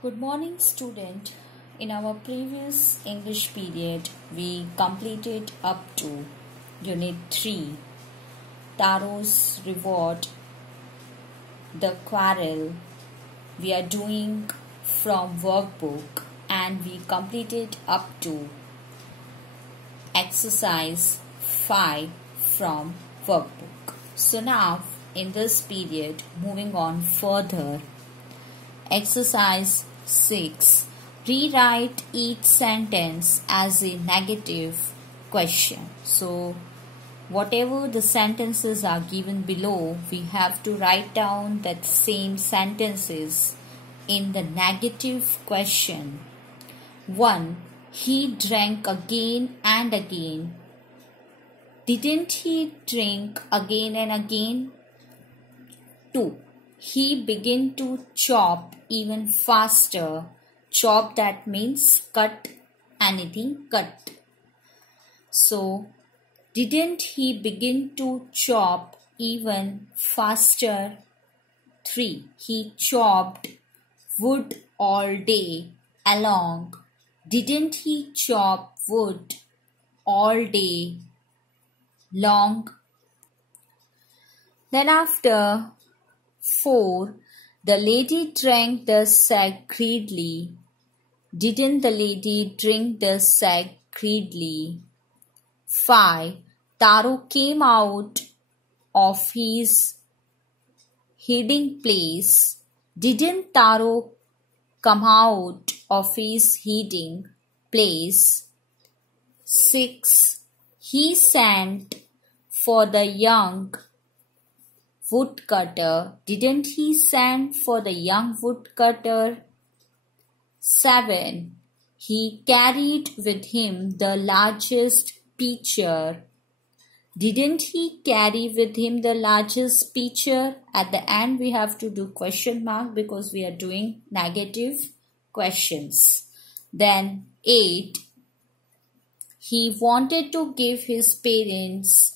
Good morning, student. In our previous English period, we completed up to Unit 3, Taro's Reward, the Quarrel. We are doing from workbook and we completed up to exercise 5 from workbook. So now, in this period, moving on further, exercise 6. Rewrite each sentence as a negative question. So, whatever the sentences are given below, we have to write down that same sentences in the negative question. 1. He drank again and again. Didn't he drink again and again? 2. He began to chop even faster. Chop, that means cut anything, cut. So, didn't he begin to chop even faster? 3. He chopped wood all day along. Didn't he chop wood all day long? Then after 4. The lady drank the sack greedily. Didn't the lady drink the sack greedily? 5. Taro came out of his hiding place. Didn't Taro come out of his hiding place? 6. He sent for the young woodcutter. Didn't he send for the young woodcutter? 7. He carried with him the largest pitcher. Didn't he carry with him the largest pitcher? At the end we have to do question mark because we are doing negative questions. Then 8. He wanted to give his parents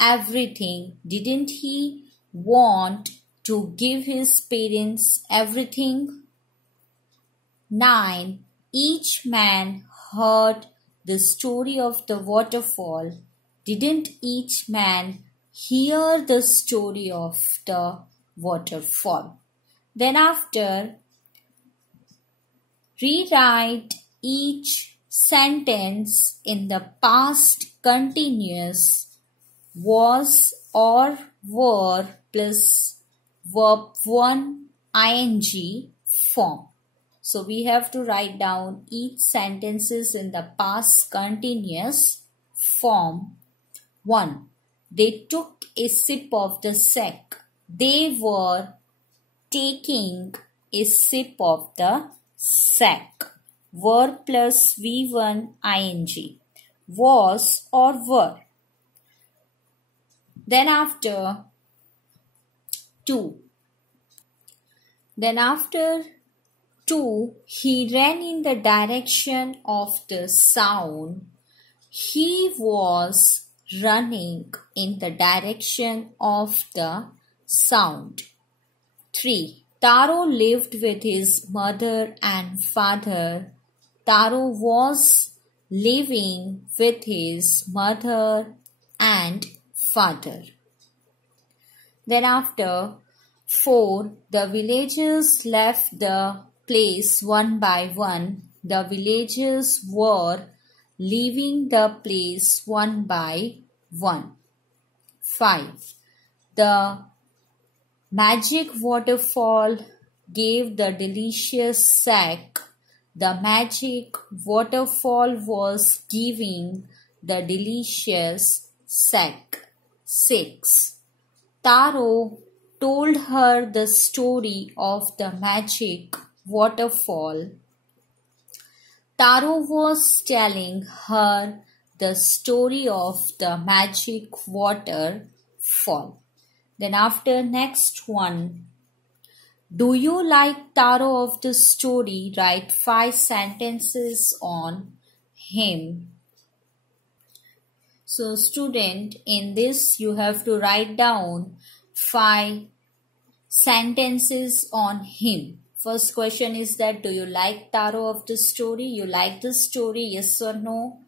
everything. Didn't he want to give his parents everything? 9. Each man heard the story of the waterfall. Didn't each man hear the story of the waterfall? Then after, rewrite each sentence in the past continuous was or were plus verb 1 ing form. So we have to write down each sentences in the past continuous form. 1. They took a sip of the sack. They were taking a sip of the sack. Verb plus V1 ing. Was or were. Then after 2. Then after 2, he ran in the direction of the sound. He was running in the direction of the sound. 3. Taro lived with his mother and father. Taro was living with his mother and father. Then after 4, the villagers left the place one by one. The villagers were leaving the place one by one. 5. The magic waterfall gave the delicious sack. The magic waterfall was giving the delicious sack. 6. Taro told her the story of the magic waterfall. Taro was telling her the story of the magic waterfall. Then after next one, do you like Taro of the story? Write 5 sentences on him. So student, in this you have to write down 5 sentences on him. First question is that, do you like Taro of the story? You like the story, yes or no?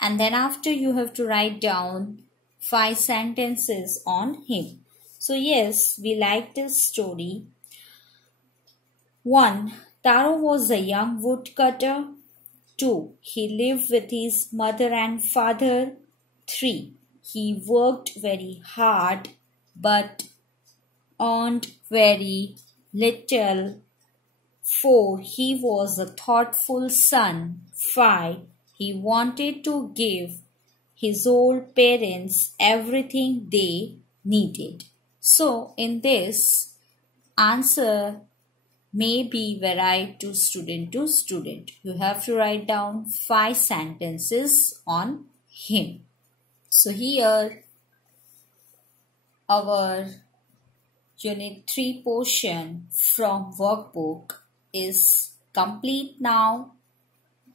And then after you have to write down 5 sentences on him. So yes, we like this story. 1. Taro was a young woodcutter. 2. He lived with his mother and father. 3. He worked very hard but earned very little. 4. He was a thoughtful son. 5. He wanted to give his old parents everything they needed. So, in this, answer may be varied to student to student. You have to write down 5 sentences on him. So, here our Unit 3 portion from workbook is complete now.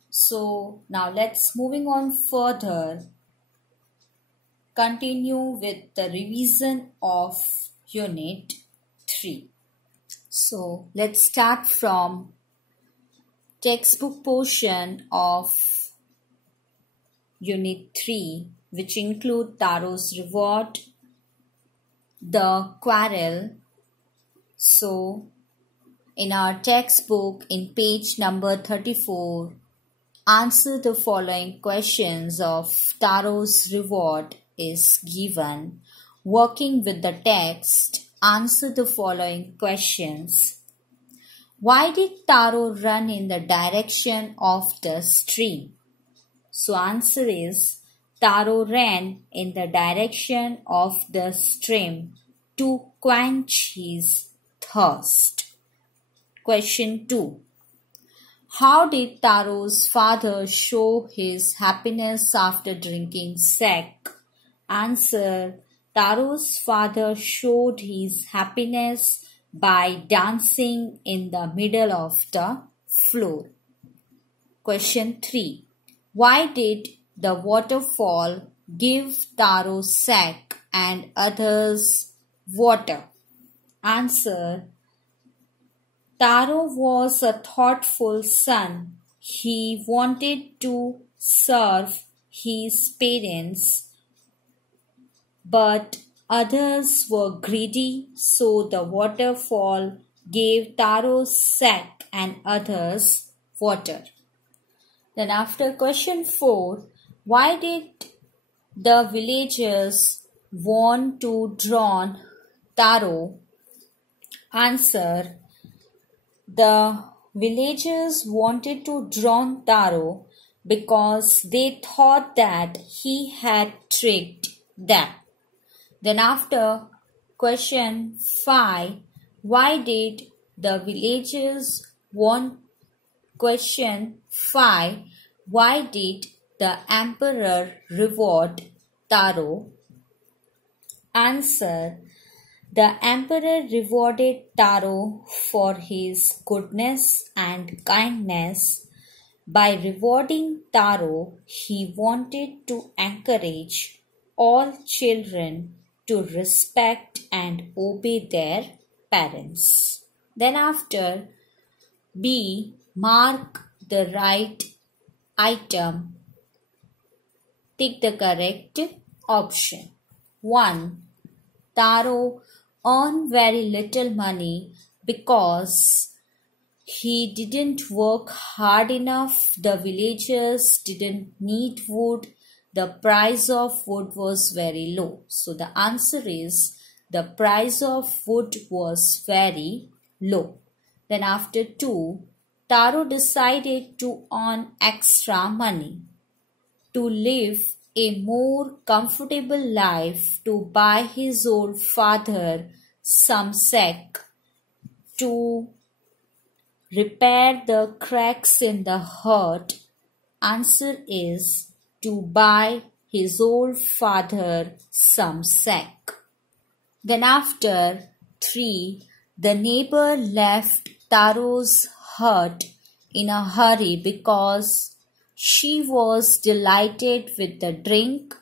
So now let's moving on further. Continue with the revision of Unit 3. So let's start from textbook portion of Unit 3, which include Taro's reward, the quarrel. So in our textbook in page number 34, answer the following questions of Taro's reward is given. Working with the text, answer the following questions. Why did Taro run in the direction of the stream? So answer is, Taro ran in the direction of the stream to quench his thirst. Question 2. How did Taro's father show his happiness after drinking sake? Answer. Taro's father showed his happiness by dancing in the middle of the floor. Question 3. Why did the waterfall give Taro sake and others water? Answer. Taro was a thoughtful son. He wanted to serve his parents, but others were greedy, so the waterfall gave Taro sake and others water. Then after question 4, why did the villagers want to drown Taro? Answer. The villagers wanted to drown Taro because they thought that he had tricked them. Then after question 5, why did the villagers want? Question 5, why did the emperor reward Taro? Answer. The emperor rewarded Taro for his goodness and kindness. By rewarding Taro, he wanted to encourage all children to respect and obey their parents. Then after B, mark the right item. Tick the correct option. 1. Taro earned very little money because he didn't work hard enough. The villagers didn't need wood. The price of wood was very low. So the answer is, the price of wood was very low. Then after 2, Taro decided to earn extra money to live a more comfortable life, to buy his old father some sake, to repair the cracks in the hut. Answer is, to buy his old father some sake. Then after 3, the neighbor left Taro's hut in a hurry because she was delighted with the drink.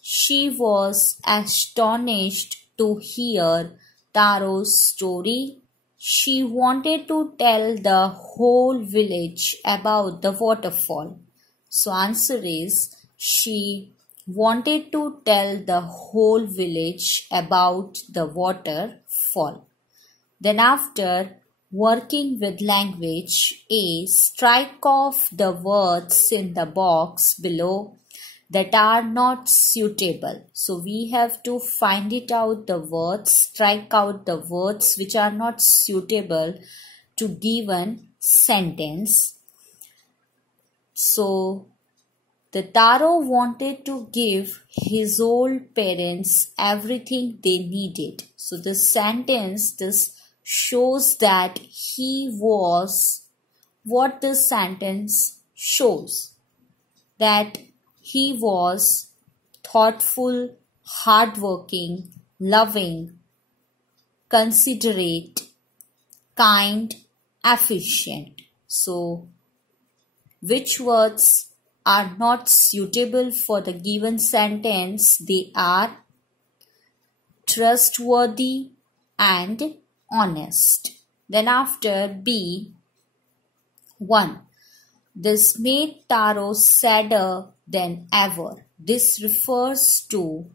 She was astonished to hear Taro's story. she wanted to tell the whole village about the waterfall. So answer is she wanted to tell the whole village about the waterfall. Then after working with language, A, strike off the words in the box below that are not suitable. So we have to find it out the words, strike out the words which are not suitable to given sentence. So the Taro wanted to give his old parents everything they needed. So the sentence this shows that he was, what the sentence shows, that he was thoughtful, hardworking, loving, considerate, kind, efficient. So which words are not suitable for the given sentence? They are trustworthy and honest. Then after B, 1. This made Taro sadder than ever. This refers to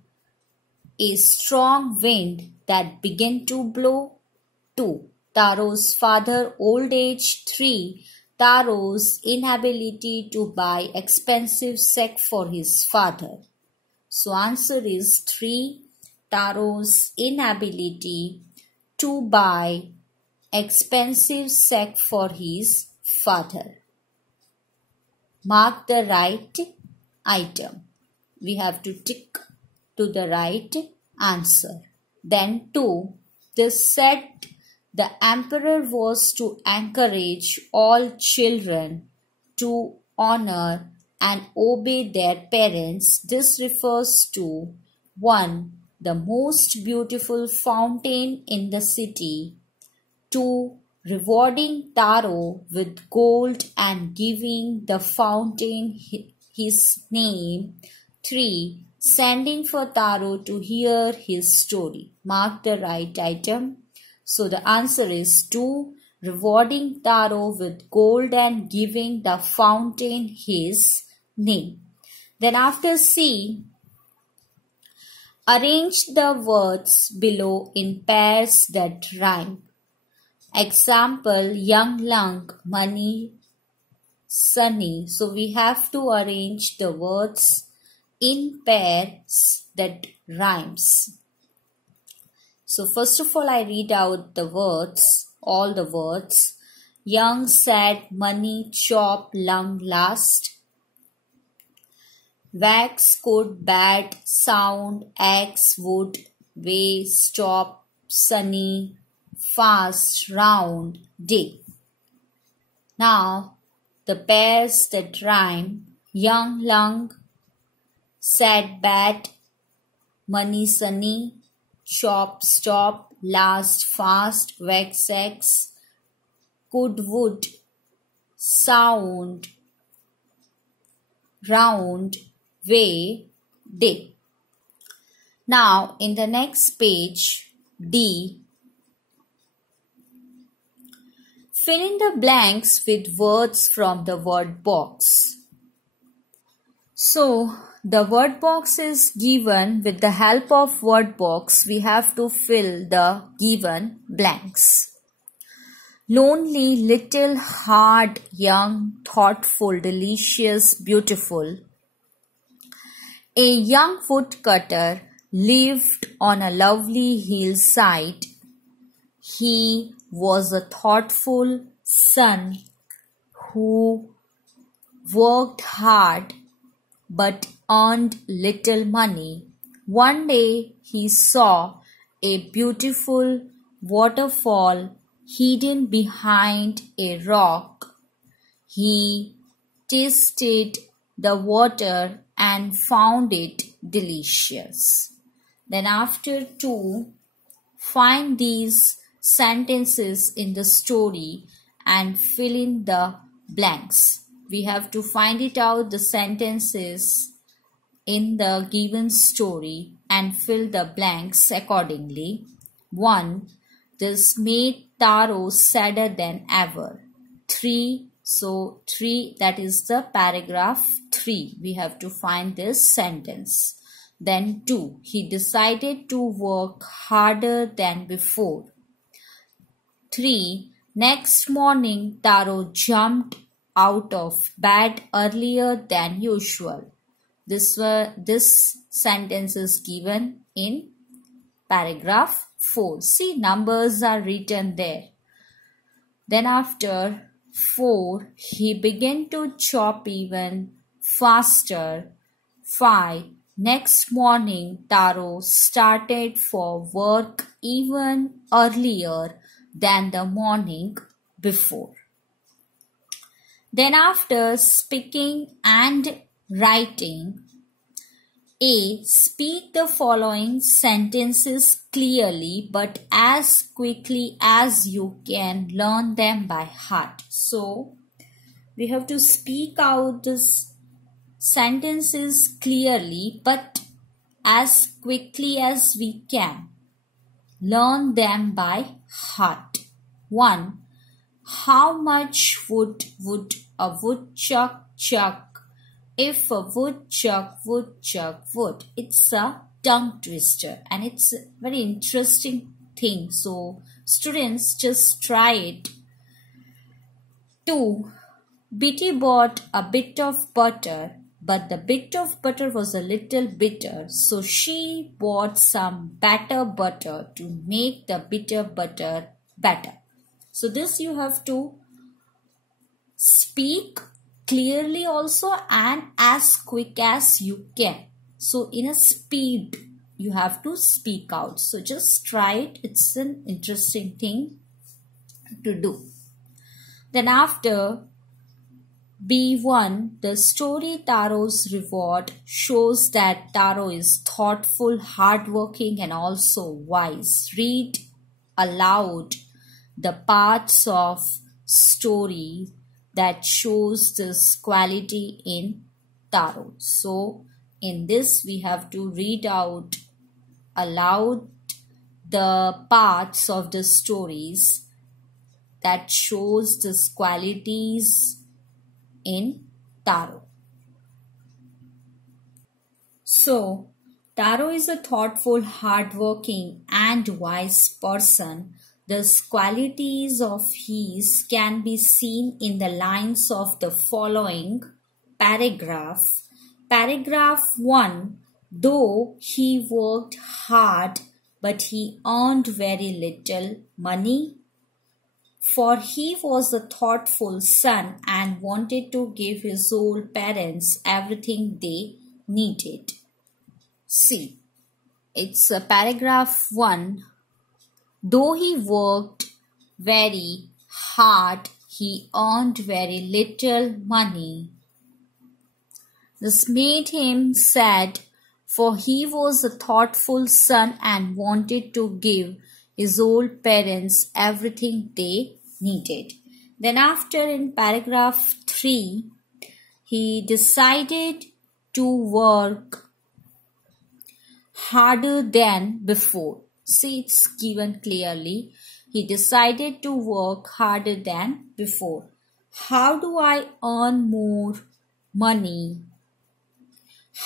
a strong wind that began to blow. 2. Taro's father old age. 3. Taro's inability to buy expensive sack for his father. So answer is 3. Taro's inability to buy expensive sack for his father. Mark the right item. We have to tick to the right answer. Then 2. This said the emperor was to encourage all children to honor and obey their parents. This refers to 1. The most beautiful fountain in the city. 2. Rewarding Taro with gold and giving the fountain his name. 3. Sending for Taro to hear his story. Mark the right item. So the answer is 2. Rewarding Taro with gold and giving the fountain his name. Then after C, arrange the words below in pairs that rhyme. Example, young lung, money, sunny. So we have to arrange the words in pairs that rhymes. So first of all, I read out the words, all the words. Young, sad, money, chop, lung, last. Wax, good, bad, sound, axe, wood, way, stop, sunny, fast, round, day. Now, the pairs that rhyme, young, lung, sad, bad, money, sunny, chop, stop, last, fast, wax, X, good, wood, sound, round, way, day. Now, in the next page, D, fill in the blanks with words from the word box. So, the word box is given. With the help of word box, we have to fill the given blanks. Lonely, little, hard, young, thoughtful, delicious, beautiful. A young woodcutter lived on a lovely hillside. He was a thoughtful son who worked hard but earned little money. One day he saw a beautiful waterfall hidden behind a rock. He tasted the water and found it delicious. Then after 2, find these sentences in the story and fill in the blanks. We have to find it out the sentences in the given story and fill the blanks accordingly. 1. This made Taro sadder than ever. 3. So 3, that is the paragraph 3. We have to find this sentence. Then 2. He decided to work harder than before. 3. Next morning, Taro jumped out of bed earlier than usual. This sentence is given in paragraph 4. See, numbers are written there. Then after 4, he began to chop even faster. 5. Next morning, Taro started for work even earlier than the morning before. Then after speaking and writing, A. Speak the following sentences clearly but as quickly as you can. Learn them by heart. So, we have to speak out these sentences clearly but as quickly as we can. Learn them by heart. 1. How much would a woodchuck chuck if a woodchuck would? It's a tongue twister and it's a very interesting thing. So students, just try it. 2. Betty bought a bit of butter, but the bit of butter was a little bitter. So she bought some better butter to make the bitter butter better. So this you have to speak clearly also and as quick as you can. So in a speed you have to speak out. So just try it. It's an interesting thing to do. Then after B1, the story Taro's Reward shows that Taro is thoughtful, hardworking and also wise. Read aloud the parts of story that shows this quality in Taro. So in this we have to read out aloud the parts of the stories that shows these qualities in Taro. So Taro is a thoughtful, hardworking and wise person. These qualities of his can be seen in the lines of the following paragraph. Paragraph 1. Though he worked hard, but he earned very little money, for he was a thoughtful son and wanted to give his old parents everything they needed. See, it's paragraph 1. Though he worked very hard, he earned very little money. This made him sad, for he was a thoughtful son and wanted to give his old parents everything they needed. Then after in paragraph 3, he decided to work harder than before. See, it's given clearly. He decided to work harder than before. How do I earn more money?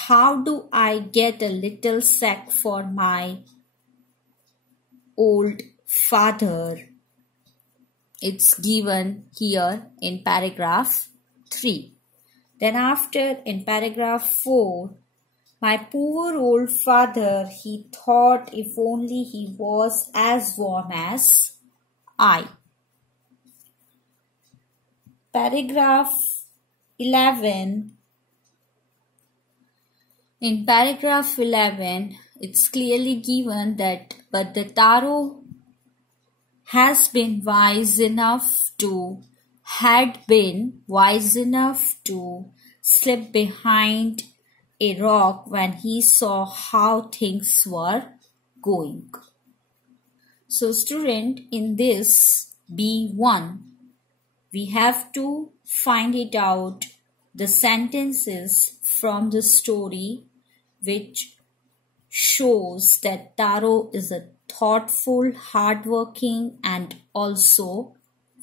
How do I get a little sack for my old father? It's given here in paragraph 3. Then after in paragraph 4, my poor old father, he thought if only he was as warm as I. Paragraph 11. In paragraph 11, it's clearly given that, but the Taro had been wise enough to slip behind a rock when he saw how things were going. So student, in this B1, we have to find it out the sentences from the story which shows that Taro is a thoughtful, hardworking, and also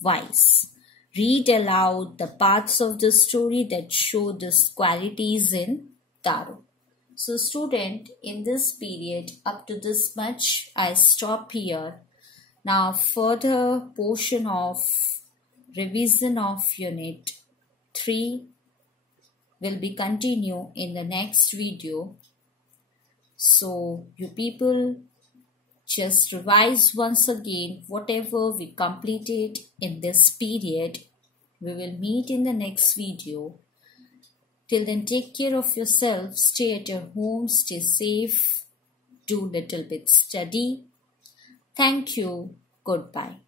wise. Read aloud the parts of the story that show these qualities in Taro. So student, in this period, up to this much, I stop here. Now further portion of revision of Unit 3 will be continue in the next video. So you people just revise once again whatever we completed in this period. We will meet in the next video. Till then, take care of yourself, stay at your home, stay safe, do little bit study. Thank you. Goodbye.